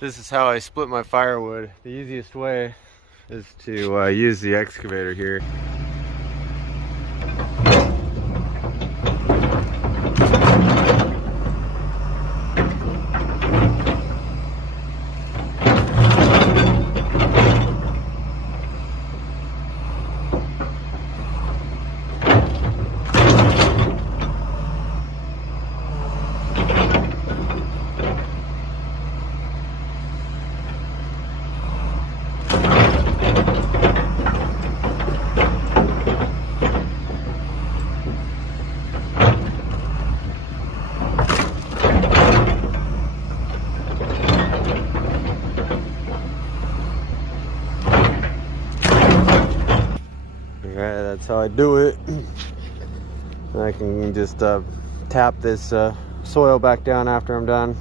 This is how I split my firewood. The easiest way is to use the excavator here. Alright, that's how I do it. And I can just tap this soil back down after I'm done.